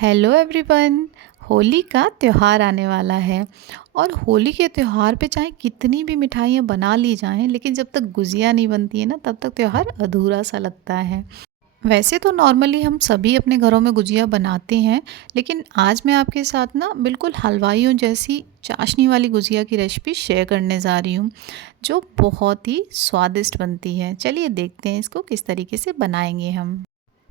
Hello everyone. Holi का त्यौहार आने वाला है और होली के त्यौहार पे चाहे कितनी भी मिठाइयाँ बना ली जाएं, लेकिन जब तक गुजिया नहीं बनती है ना, तब तक त्यौहार अधूरा सा लगता है। वैसे तो नॉर्मली हम सभी अपने घरों में गुजिया बनाते हैं, लेकिन आज मैं आपके साथ ना बिल्कुल हलवाइयों जैसी चाशनी वाली गुजिया की रेसिपी शेयर करने जा रही हूँ, जो बहुत ही स्वादिष्ट बनती है। चलिए देखते हैं इसको किस तरीके से बनाएंगे हम।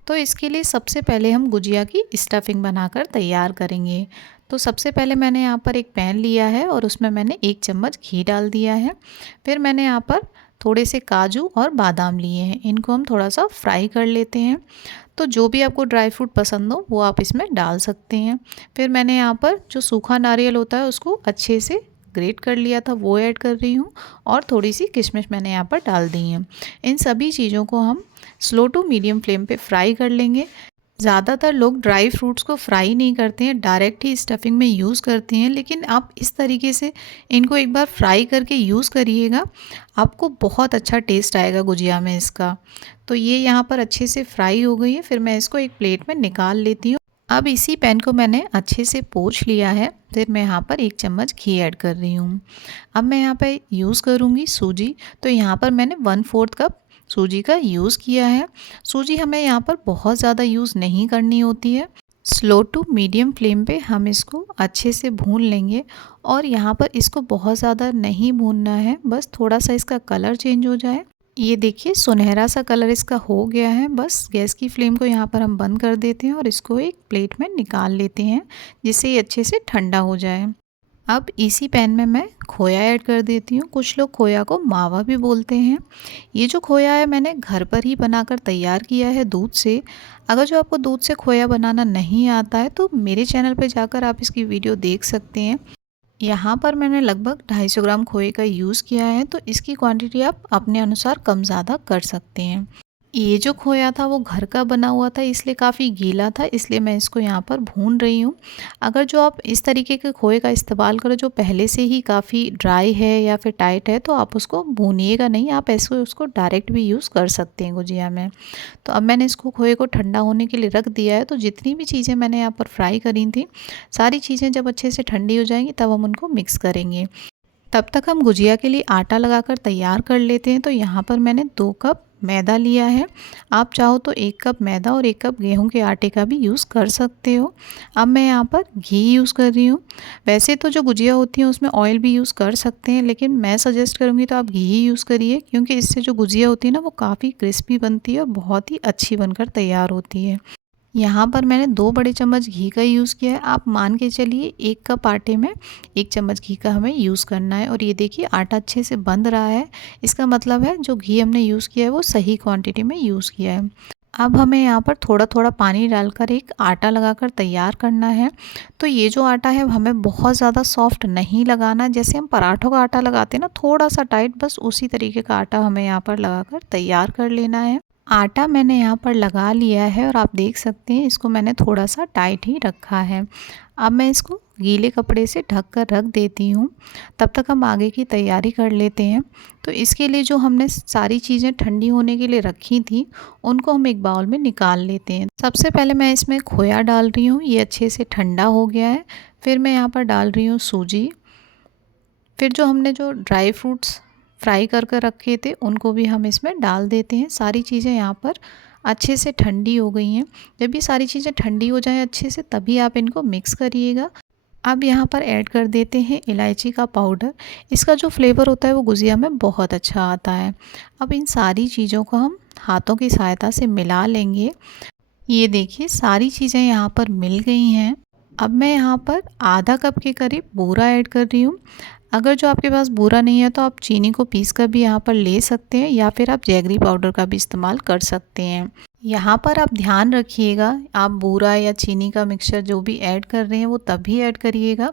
तो इसके लिए सबसे पहले हम गुजिया की स्टफिंग बनाकर तैयार करेंगे। तो सबसे पहले मैंने यहाँ पर एक पैन लिया है और उसमें मैंने 1 चम्मच घी डाल दिया है। फिर मैंने यहाँ पर थोड़े से काजू और बादाम लिए हैं, इनको हम थोड़ा सा फ्राई कर लेते हैं। तो जो भी आपको ड्राई फ्रूट पसंद हो वो आप इसमें डाल सकते हैं। फिर मैंने यहाँ पर जो सूखा नारियल होता है उसको अच्छे से ग्रेट कर लिया था, वो ऐड कर रही हूँ। और थोड़ी सी किशमिश मैंने यहाँ पर डाल दी है। इन सभी चीज़ों को हम स्लो टू मीडियम फ्लेम पे फ्राई कर लेंगे। ज़्यादातर लोग ड्राई फ्रूट्स को फ्राई नहीं करते हैं, डायरेक्ट ही स्टफिंग में यूज़ करते हैं, लेकिन आप इस तरीके से इनको एक बार फ्राई करके यूज़ करिएगा, आपको बहुत अच्छा टेस्ट आएगा गुजिया में इसका। तो ये यहाँ पर अच्छे से फ्राई हो गई है। फिर मैं इसको एक प्लेट में निकाल लेती हूँ। अब इसी पैन को मैंने अच्छे से पोंछ लिया है। फिर मैं यहाँ पर 1 चम्मच घी ऐड कर रही हूँ। अब मैं यहाँ पे यूज़ करूँगी सूजी। तो यहाँ पर मैंने 1/4 कप सूजी का यूज़ किया है। सूजी हमें यहाँ पर बहुत ज़्यादा यूज़ नहीं करनी होती है। स्लो टू मीडियम फ्लेम पे हम इसको अच्छे से भून लेंगे। और यहाँ पर इसको बहुत ज़्यादा नहीं भूनना है, बस थोड़ा सा इसका कलर चेंज हो जाए। ये देखिए सुनहरा सा कलर इसका हो गया है। बस गैस की फ्लेम को यहाँ पर हम बंद कर देते हैं और इसको एक प्लेट में निकाल लेते हैं, जिससे ये अच्छे से ठंडा हो जाए। अब इसी पैन में मैं खोया ऐड कर देती हूँ। कुछ लोग खोया को मावा भी बोलते हैं। ये जो खोया है मैंने घर पर ही बनाकर तैयार किया है दूध से। अगर जो आपको दूध से खोया बनाना नहीं आता है तो मेरे चैनल पे जाकर आप इसकी वीडियो देख सकते हैं। यहाँ पर मैंने लगभग 250 ग्राम खोए का यूज़ किया है, तो इसकी क्वांटिटी आप अपने अनुसार कम ज़्यादा कर सकते हैं। ये जो खोया था वो घर का बना हुआ था, इसलिए काफ़ी गीला था, इसलिए मैं इसको यहाँ पर भून रही हूँ। अगर जो आप इस तरीके के खोए का इस्तेमाल करो जो पहले से ही काफ़ी ड्राई है या फिर टाइट है, तो आप उसको भूनिएगा नहीं, आप ऐसे उसको डायरेक्ट भी यूज़ कर सकते हैं गुजिया में। तो अब मैंने इसको खोए को ठंडा होने के लिए रख दिया है। तो जितनी भी चीज़ें मैंने यहाँ पर फ्राई करी थी, सारी चीज़ें जब अच्छे से ठंडी हो जाएंगी तब हम उनको मिक्स करेंगे। तब तक हम गुजिया के लिए आटा लगाकर तैयार कर लेते हैं। तो यहाँ पर मैंने 2 कप मैदा लिया है। आप चाहो तो 1 कप मैदा और 1 कप गेहूं के आटे का भी यूज़ कर सकते हो। अब मैं यहाँ पर घी यूज़ कर रही हूँ। वैसे तो जो गुजिया होती है उसमें ऑयल भी यूज़ कर सकते हैं, लेकिन मैं सजेस्ट करूँगी तो आप घी ही यूज़ करिए, क्योंकि इससे जो गुजिया होती है ना वो काफ़ी क्रिस्पी बनती है और बहुत ही अच्छी बनकर तैयार होती है। यहाँ पर मैंने 2 बड़े चम्मच घी का यूज़ किया है। आप मान के चलिए 1 कप आटे में 1 चम्मच घी का हमें यूज़ करना है। और ये देखिए आटा अच्छे से बंध रहा है, इसका मतलब है जो घी हमने यूज़ किया है वो सही क्वांटिटी में यूज़ किया है। अब हमें यहाँ पर थोड़ा थोड़ा पानी डालकर एक आटा लगाकर तैयार करना है। तो ये जो आटा है हमें बहुत ज़्यादा सॉफ्ट नहीं लगाना, जैसे हम पराठों का आटा लगाते हैं ना, थोड़ा सा टाइट, बस उसी तरीके का आटा हमें यहाँ पर लगाकर तैयार कर लेना है। आटा मैंने यहाँ पर लगा लिया है और आप देख सकते हैं इसको मैंने थोड़ा सा टाइट ही रखा है। अब मैं इसको गीले कपड़े से ढक कर रख देती हूँ। तब तक हम आगे की तैयारी कर लेते हैं। तो इसके लिए जो हमने सारी चीज़ें ठंडी होने के लिए रखी थी, उनको हम एक बाउल में निकाल लेते हैं। सबसे पहले मैं इसमें खोया डाल रही हूँ, ये अच्छे से ठंडा हो गया है। फिर मैं यहाँ पर डाल रही हूँ सूजी। फिर जो हमने जो ड्राई फ्रूट्स फ्राई कर कर रखे थे उनको भी हम इसमें डाल देते हैं। सारी चीज़ें यहाँ पर अच्छे से ठंडी हो गई हैं। जब ये सारी चीज़ें ठंडी हो जाएं अच्छे से, तभी आप इनको मिक्स करिएगा। अब यहाँ पर ऐड कर देते हैं इलायची का पाउडर। इसका जो फ्लेवर होता है वो गुजिया में बहुत अच्छा आता है। अब इन सारी चीज़ों को हम हाथों की सहायता से मिला लेंगे। ये देखिए सारी चीज़ें यहाँ पर मिल गई हैं। अब मैं यहाँ पर आधा कप के करीब बूरा ऐड कर रही हूँ। अगर जो आपके पास बूरा नहीं है तो आप चीनी को पीस कर भी यहाँ पर ले सकते हैं, या फिर आप जैगरी पाउडर का भी इस्तेमाल कर सकते हैं। यहाँ पर आप ध्यान रखिएगा, आप बूरा या चीनी का मिक्सचर जो भी ऐड कर रहे हैं वो तभी ऐड करिएगा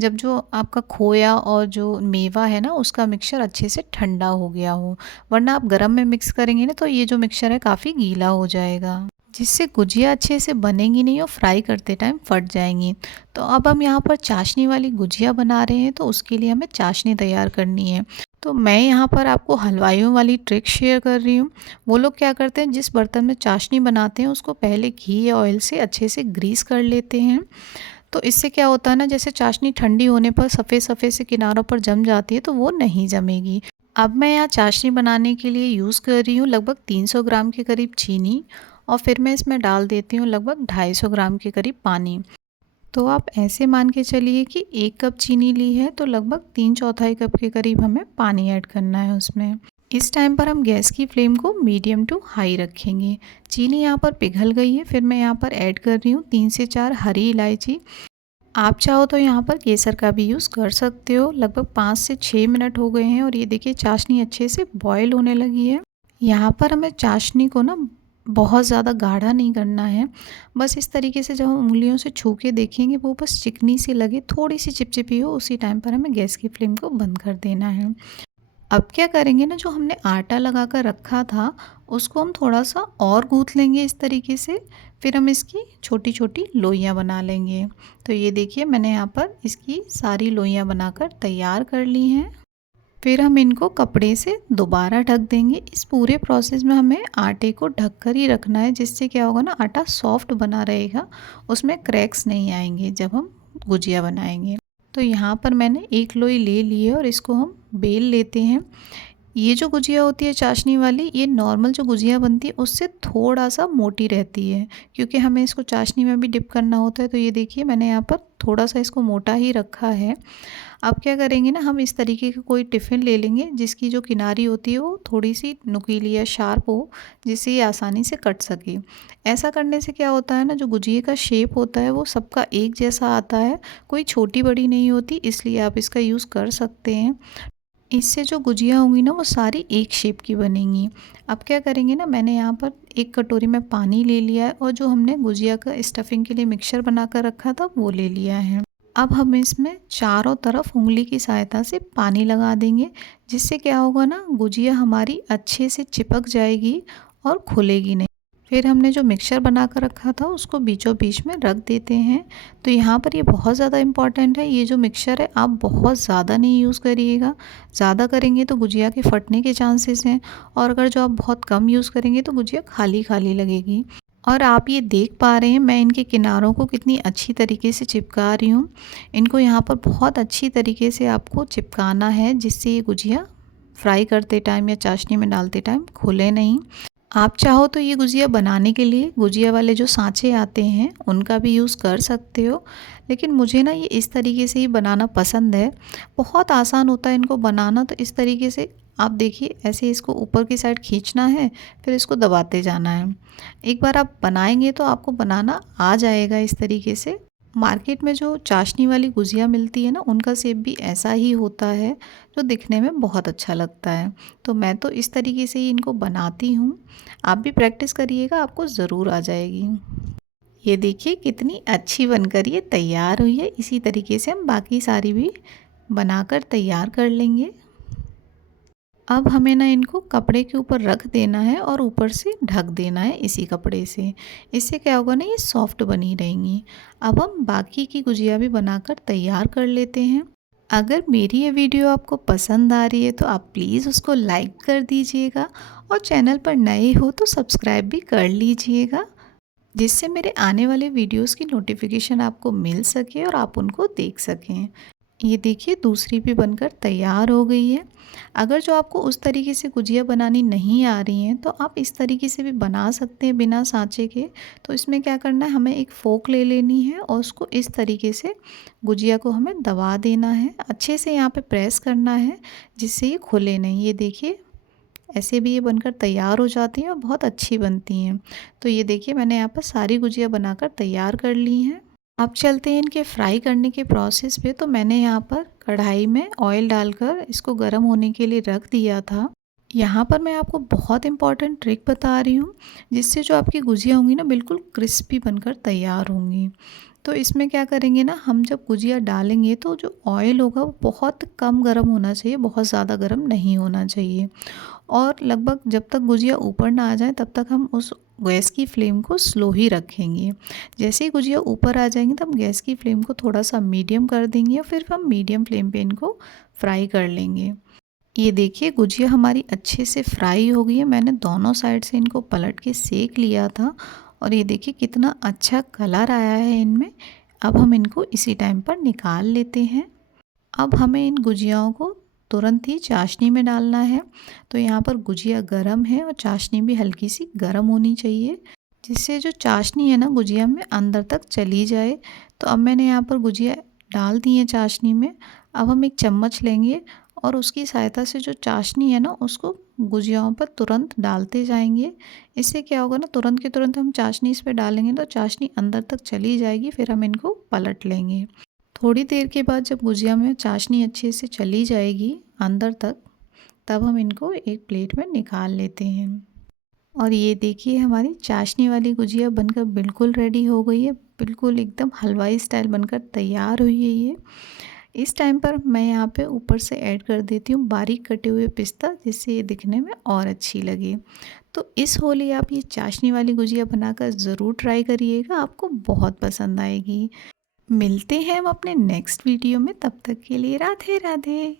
जब जो आपका खोया और जो मेवा है ना उसका मिक्सचर अच्छे से ठंडा हो गया हो। वरना आप गर्म में मिक्स करेंगे ना तो ये जो मिक्सचर है काफ़ी गीला हो जाएगा, जिससे गुजिया अच्छे से बनेंगी नहीं और फ्राई करते टाइम फट जाएंगी। तो अब हम यहाँ पर चाशनी वाली गुजिया बना रहे हैं, तो उसके लिए हमें चाशनी तैयार करनी है। तो मैं यहाँ पर आपको हलवाइयों वाली ट्रिक शेयर कर रही हूँ। वो लोग क्या करते हैं, जिस बर्तन में चाशनी बनाते हैं उसको पहले घी या ऑयल से अच्छे से ग्रीस कर लेते हैं। तो इससे क्या होता है ना, जैसे चाशनी ठंडी होने पर सफ़ेद-सफ़ेद से किनारों पर जम जाती है तो वो नहीं जमेगी। अब मैं यहाँ चाशनी बनाने के लिए यूज़ कर रही हूँ लगभग 300 ग्राम के करीब चीनी, और फिर मैं इसमें डाल देती हूँ लगभग 250 ग्राम के करीब पानी। तो आप ऐसे मान के चलिए कि 1 कप चीनी ली है तो लगभग 3/4 कप के करीब हमें पानी ऐड करना है उसमें। इस टाइम पर हम गैस की फ्लेम को मीडियम टू हाई रखेंगे। चीनी यहाँ पर पिघल गई है, फिर मैं यहाँ पर ऐड कर रही हूँ 3 से 4 हरी इलायची। आप चाहो तो यहाँ पर केसर का भी यूज़ कर सकते हो। लगभग 5 से 6 मिनट हो गए हैं और ये देखिए चाशनी अच्छे से बॉयल होने लगी है। यहाँ पर हमें चाशनी को ना बहुत ज़्यादा गाढ़ा नहीं करना है, बस इस तरीके से जब हम उंगलियों से छू के देखेंगे वो बस चिकनी सी लगे, थोड़ी सी चिपचिपी हो, उसी टाइम पर हमें गैस की फ्लेम को बंद कर देना है। अब क्या करेंगे ना, जो हमने आटा लगा कर रखा था उसको हम थोड़ा सा और गूँथ लेंगे इस तरीके से, फिर हम इसकी छोटी छोटी लोइयाँ बना लेंगे। तो ये देखिए मैंने यहाँ पर इसकी सारी लोइयाँ बनाकर तैयार कर ली हैं। फिर हम इनको कपड़े से दोबारा ढक देंगे। इस पूरे प्रोसेस में हमें आटे को ढक कर ही रखना है, जिससे क्या होगा ना, आटा सॉफ्ट बना रहेगा, उसमें क्रैक्स नहीं आएंगे जब हम गुजिया बनाएंगे। तो यहाँ पर मैंने एक लोई ले ली है और इसको हम बेल लेते हैं। ये जो गुजिया होती है चाशनी वाली, ये नॉर्मल जो गुजिया बनती है उससे थोड़ा सा मोटी रहती है, क्योंकि हमें इसको चाशनी में भी डिप करना होता है। तो ये देखिए मैंने यहाँ पर थोड़ा सा इसको मोटा ही रखा है। अब क्या करेंगे ना, हम इस तरीके का कोई टिफ़िन ले लेंगे जिसकी जो किनारी होती है वो थोड़ी सी नुकीली या शार्प हो, जिससे ये आसानी से कट सके। ऐसा करने से क्या होता है ना, जो गुजिये का शेप होता है वो सबका एक जैसा आता है, कोई छोटी बड़ी नहीं होती, इसलिए आप इसका यूज़ कर सकते हैं। इससे जो गुजिया होंगी ना वो सारी एक शेप की बनेंगी। अब क्या करेंगे ना, मैंने यहाँ पर एक कटोरी में पानी ले लिया है और जो हमने गुजिया का स्टफिंग के लिए मिक्सचर बना कर रखा था वो ले लिया है। अब हम इसमें चारों तरफ उंगली की सहायता से पानी लगा देंगे, जिससे क्या होगा ना, गुजिया हमारी अच्छे से चिपक जाएगी और खुलेगी नहीं। फिर हमने जो मिक्सचर बना कर रखा था उसको बीचों बीच में रख देते हैं। तो यहाँ पर ये बहुत ज़्यादा इम्पॉर्टेंट है, ये जो मिक्सचर है आप बहुत ज़्यादा नहीं यूज़ करिएगा। ज़्यादा करेंगे तो गुजिया के फटने के चांसेस हैं, और अगर जो आप बहुत कम यूज़ करेंगे तो गुजिया खाली खाली लगेगी। और आप ये देख पा रहे हैं मैं इनके किनारों को कितनी अच्छी तरीके से चिपका रही हूँ। इनको यहाँ पर बहुत अच्छी तरीके से आपको चिपकाना है, जिससे ये गुजिया फ्राई करते टाइम या चाशनी में डालते टाइम खुले नहीं। आप चाहो तो ये गुजिया बनाने के लिए गुजिया वाले जो सांचे आते हैं उनका भी यूज़ कर सकते हो, लेकिन मुझे ना ये इस तरीके से ही बनाना पसंद है। बहुत आसान होता है इनको बनाना। तो इस तरीके से आप देखिए, ऐसे इसको ऊपर की साइड खींचना है, फिर इसको दबाते जाना है। एक बार आप बनाएंगे तो आपको बनाना आ जाएगा इस तरीके से। मार्केट में जो चाशनी वाली गुजिया मिलती है ना, उनका शेप भी ऐसा ही होता है, जो दिखने में बहुत अच्छा लगता है। तो मैं तो इस तरीके से ही इनको बनाती हूँ। आप भी प्रैक्टिस करिएगा, आपको ज़रूर आ जाएगी। ये देखिए कितनी अच्छी बनकर ये तैयार हुई है। इसी तरीके से हम बाकी सारी भी बनाकर तैयार कर लेंगे। अब हमें ना इनको कपड़े के ऊपर रख देना है और ऊपर से ढक देना है इसी कपड़े से। इससे क्या होगा ना, ये सॉफ्ट बनी रहेंगी। अब हम बाकी की गुजिया भी बनाकर तैयार कर लेते हैं। अगर मेरी ये वीडियो आपको पसंद आ रही है तो आप प्लीज़ उसको लाइक कर दीजिएगा, और चैनल पर नए हो तो सब्सक्राइब भी कर लीजिएगा, जिससे मेरे आने वाले वीडियोस की नोटिफिकेशन आपको मिल सके और आप उनको देख सकें। ये देखिए दूसरी भी बनकर तैयार हो गई है। अगर जो आपको उस तरीके से गुजिया बनानी नहीं आ रही हैं तो आप इस तरीके से भी बना सकते हैं बिना सांचे के। तो इसमें क्या करना है, हमें एक फ़ोक ले लेनी है और उसको इस तरीके से गुजिया को हमें दबा देना है, अच्छे से यहाँ पे प्रेस करना है, जिससे ये खुले नहीं। ये देखिए ऐसे भी ये बनकर तैयार हो जाती हैं और बहुत अच्छी बनती हैं। तो ये देखिए मैंने यहाँ पर सारी गुजिया बनाकर तैयार कर ली हैं। अब चलते हैं इनके फ्राई करने के प्रोसेस पे। तो मैंने यहाँ पर कढ़ाई में ऑयल डालकर इसको गर्म होने के लिए रख दिया था। यहाँ पर मैं आपको बहुत इम्पॉर्टेंट ट्रिक बता रही हूँ, जिससे जो आपकी गुजिया होंगी ना बिल्कुल क्रिस्पी बनकर तैयार होंगी। तो इसमें क्या करेंगे ना, हम जब गुजिया डालेंगे तो जो ऑयल होगा वो बहुत कम गर्म होना चाहिए, बहुत ज़्यादा गर्म नहीं होना चाहिए। और लगभग जब तक गुजिया ऊपर ना आ जाए तब तक हम उस गैस की फ्लेम को स्लो ही रखेंगे। जैसे ही गुजिया ऊपर आ जाएंगे तब गैस की फ्लेम को थोड़ा सा मीडियम कर देंगे और फिर हम मीडियम फ्लेम पे इनको फ्राई कर लेंगे। ये देखिए गुजिया हमारी अच्छे से फ्राई हो गई है। मैंने दोनों साइड से इनको पलट के सेक लिया था और ये देखिए कितना अच्छा कलर आया है इनमें। अब हम इनको इसी टाइम पर निकाल लेते हैं। अब हमें इन गुजियाओं को तुरंत ही चाशनी में डालना है। तो यहाँ पर गुजिया गरम है और चाशनी भी हल्की सी गरम होनी चाहिए, जिससे जो चाशनी है ना गुजिया में अंदर तक चली जाए। तो अब मैंने यहाँ पर गुजिया डाल दी है चाशनी में। अब हम एक चम्मच लेंगे और उसकी सहायता से जो चाशनी है ना उसको गुजियाओं पर तुरंत डालते जाएंगे। इससे क्या होगा ना, तुरंत के तुरंत हम चाशनी इस पर डालेंगे तो चाशनी अंदर तक चली जाएगी। फिर हम इनको पलट लेंगे। थोड़ी देर के बाद जब गुजिया में चाशनी अच्छे से चली जाएगी अंदर तक, तब हम इनको एक प्लेट में निकाल लेते हैं। और ये देखिए हमारी चाशनी वाली गुजिया बनकर बिल्कुल रेडी हो गई है। बिल्कुल एकदम हलवाई स्टाइल बनकर तैयार हुई है ये। इस टाइम पर मैं यहाँ पे ऊपर से ऐड कर देती हूँ बारीक कटे हुए पिस्ता, जिससे ये दिखने में और अच्छी लगे। तो इस होली आप ये चाशनी वाली गुजिया बनाकर ज़रूर ट्राई करिएगा, आपको बहुत पसंद आएगी। मिलते हैं हम अपने नेक्स्ट वीडियो में, तब तक के लिए राधे राधे।